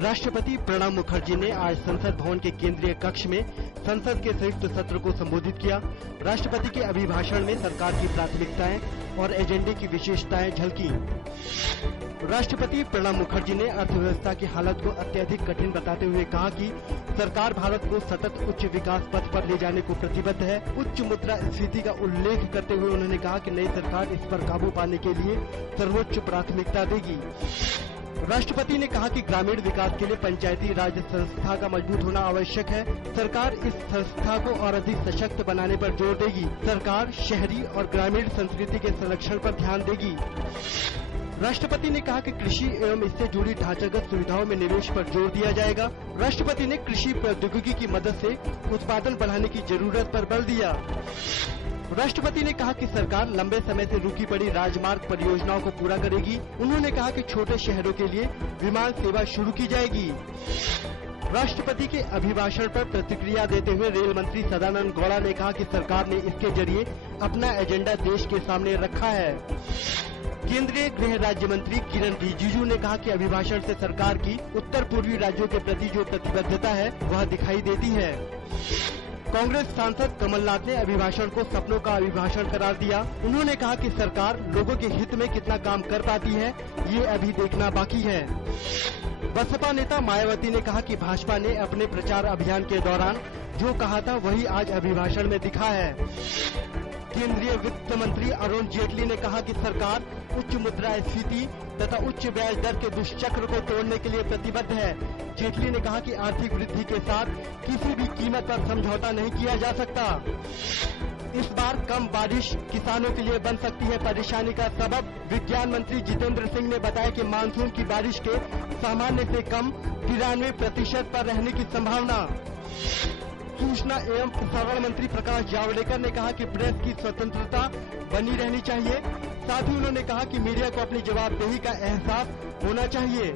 राष्ट्रपति प्रणब मुखर्जी ने आज संसद भवन के केंद्रीय कक्ष में संसद के संयुक्त सत्र को संबोधित किया। राष्ट्रपति के अभिभाषण में सरकार की प्राथमिकताएं और एजेंडे की विशेषताएं झलकी। राष्ट्रपति प्रणब मुखर्जी ने अर्थव्यवस्था की हालत को अत्यधिक कठिन बताते हुए कहा कि सरकार भारत को सतत उच्च विकास पथ पर ले जाने को प्रतिबद्ध है। उच्च मुद्रास्फीति का उल्लेख करते हुए उन्होंने कहा कि नई सरकार इस पर काबू पाने के लिए सर्वोच्च प्राथमिकता देगी। राष्ट्रपति ने कहा कि ग्रामीण विकास के लिए पंचायती राज संस्था का मजबूत होना आवश्यक है। सरकार इस संस्था को और अधिक सशक्त बनाने पर जोर देगी। सरकार शहरी और ग्रामीण संस्कृति के संरक्षण पर ध्यान देगी। राष्ट्रपति ने कहा कि कृषि एवं इससे जुड़ी ढांचागत सुविधाओं में निवेश पर जोर दिया जाएगा। राष्ट्रपति ने कृषि प्रौद्योगिकी की मदद से उत्पादन बढ़ाने की जरूरत पर बल दिया। राष्ट्रपति ने कहा कि सरकार लंबे समय से रुकी पड़ी राजमार्ग परियोजनाओं को पूरा करेगी। उन्होंने कहा कि छोटे शहरों के लिए विमान सेवा शुरू की जाएगी। राष्ट्रपति के अभिभाषण पर प्रतिक्रिया देते हुए रेल मंत्री सदानंद गौड़ा ने कहा कि सरकार ने इसके जरिए अपना एजेंडा देश के सामने रखा है। केंद्रीय गृह राज्य मंत्री किरण रिजिजू ने कहा कि अभिभाषण से सरकार की उत्तर पूर्वी राज्यों के प्रति जो प्रतिबद्धता है वह दिखाई देती है। कांग्रेस सांसद कमलनाथ ने अभिभाषण को सपनों का अभिभाषण करार दिया। उन्होंने कहा कि सरकार लोगों के हित में कितना काम कर पाती है ये अभी देखना बाकी है। बसपा नेता मायावती ने कहा कि भाजपा ने अपने प्रचार अभियान के दौरान जो कहा था वही आज अभिभाषण में दिखा है। केंद्रीय वित्त मंत्री अरुण जेटली ने कहा कि सरकार उच्च मुद्रास्फीति तथा उच्च ब्याज दर के दुष्चक्र को तोड़ने के लिए प्रतिबद्ध है। जेटली ने कहा कि आर्थिक वृद्धि के साथ किसी भी कीमत पर समझौता नहीं किया जा सकता। इस बार कम बारिश किसानों के लिए बन सकती है परेशानी का सबब। विज्ञान मंत्री जितेंद्र सिंह ने बताया कि मानसून की बारिश के सामान्य से कम 93% पर रहने की संभावना। सूचना एवं प्रसारण मंत्री प्रकाश जावड़ेकर ने कहा कि प्रेस की स्वतंत्रता बनी रहनी चाहिए। साथ ही उन्होंने कहा कि मीडिया को अपनी जवाबदेही का एहसास होना चाहिए।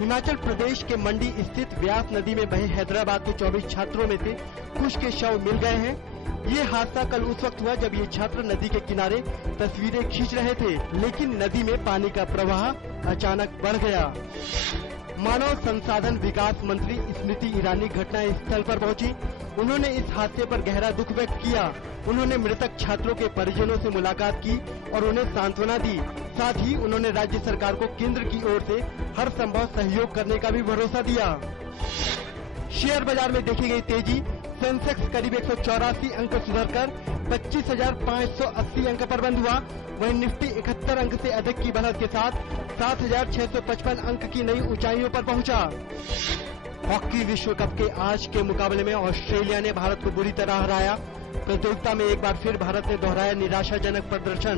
हिमाचल प्रदेश के मंडी स्थित व्यास नदी में बहे हैदराबाद के 24 छात्रों में से कुछ के शव मिल गए हैं। ये हादसा कल उस वक्त हुआ जब ये छात्र नदी के किनारे तस्वीरें खींच रहे थे, लेकिन नदी में पानी का प्रवाह अचानक बढ़ गया। मानव संसाधन विकास मंत्री स्मृति ईरानी घटना स्थल पर पहुंची। उन्होंने इस हादसे पर गहरा दुख व्यक्त किया। उन्होंने मृतक छात्रों के परिजनों से मुलाकात की और उन्हें सांत्वना दी। साथ ही उन्होंने राज्य सरकार को केंद्र की ओर से हर संभव सहयोग करने का भी भरोसा दिया। शेयर बाजार में देखी गई तेजी। सेंसेक्स करीब 184 अंक सुधरकर 25,580 अंक पर बंद हुआ। वहीं निफ्टी 71 अंक से अधिक की बढ़त के साथ 7,655 अंक की नई ऊंचाइयों पर पहुंचा। हॉकी विश्व कप के आज के मुकाबले में ऑस्ट्रेलिया ने भारत को बुरी तरह हराया। प्रतियोगिता में एक बार फिर भारत ने दोहराया निराशाजनक प्रदर्शन।